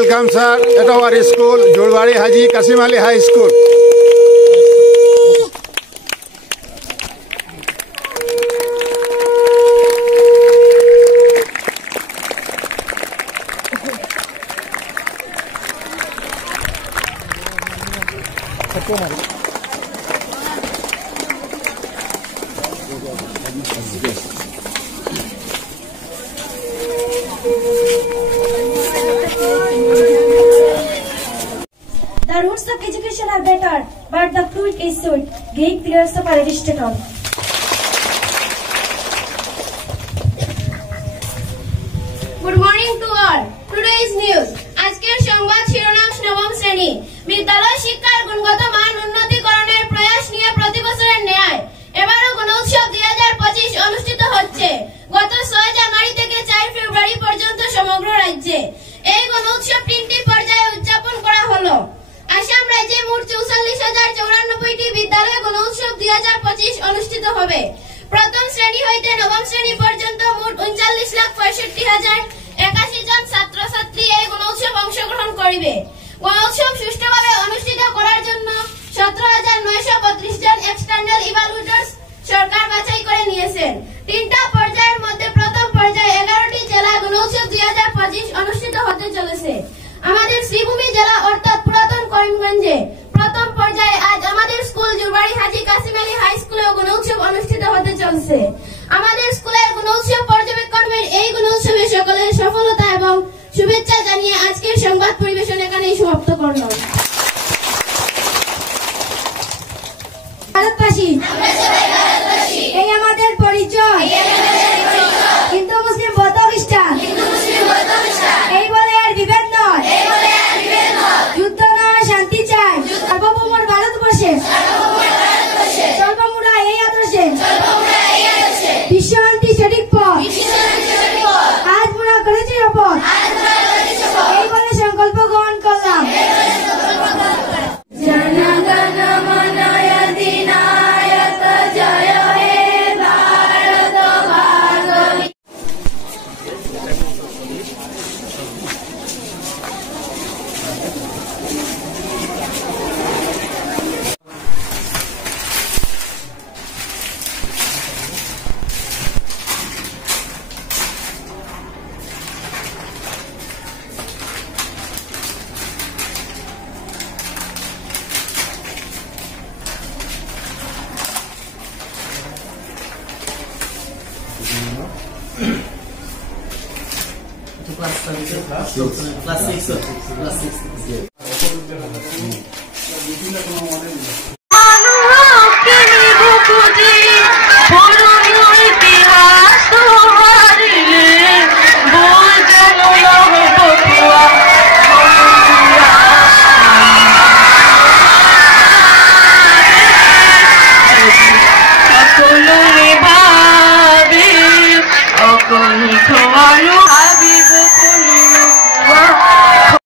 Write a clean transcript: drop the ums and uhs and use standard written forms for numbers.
welcome sir at our school, Julbari Haji Kasim Ali High School. The roots of education are better, but the fruit is sweet. Greek philosopher Aristotle. Good morning to all. Today's news. আজকের সংবাদ শিরোনাম নবম শ্রেণী। বিদ্যালয় শিক্ষার গুণগত মান উন্নতিকরণের প্রয়াস নিয়ে প্রতি বছরের ন্যায় এবারও গণউৎসব 2025 অনুষ্ঠিত হচ্ছে। গত 6 জানুয়ারি থেকে 4 ফেব্রুয়ারি পর্যন্ত সমগ্র রাজ্যে এই গণউৎসব 3টি পর্যায়ে উদযাপন করা হলো। আসাম রাজ্যে মোট 44,094টি বিদ্যালয়ে গণউৎসব 2025 অনুষ্ঠিত হবে। প্রথম শ্রেণী হইতে নবম শ্রেণী পর্যন্ত মোট 39,65,081 জন ছাত্রছাত্রী এই গণউৎসব অংশগ্রহণ করিবে। গণউৎসব সুষ্ঠুভাবে অনুষ্ঠিত করার জন্য 17,932 জন এক্সটার্নাল ইভালুয়েটর্স সরকার বাছাই করে নিয়েছেন। 3টা পর্যায়ের মধ্যে প্রথম পর্যায়ে 11টি জেলায় গণউৎসব 2025 অনুষ্ঠিত হতে চলেছে। আমাদের শ্রীভূমি জেলা অর্থাৎ পুরাতন করিমগঞ্জে প্রথম পর্যায়ে আজ আমাদের স্কুল জুলবাড়ি হাজী কাসিম আলী হাই স্কুলে গণউৎসব অনুষ্ঠিত হতে চলেছে। আমাদের স্কুলের গণউৎসব পর্যবেক্ষণের এই গণউৎসবে সকলের সফলতা এবং শুভেচ্ছা জানিয়ে আজকের সংবাদ পরিবেশন এখানেই সমাপ্ত করলাম। ভারতবাসী, এই আমাদের পরিচয়। হিন্দু মুসলিম বৌদ্ধ খ্রিস্টান এই বলে আর বিভেদ নয়, যুদ্ধ নয়, শান্তি চাই। সার্বভৌমর ভারতবর্ষে সর্বমুরা এই আদর্শে বিশ্ব শান্তি সঠিক পথ আজ মোরা করেছি শপথ, এই বলে সংকল্প গ্রহণ করলাম। জনগণ মন অধিনায়ক জয় হে ভারত ভাগ্য। Class 6.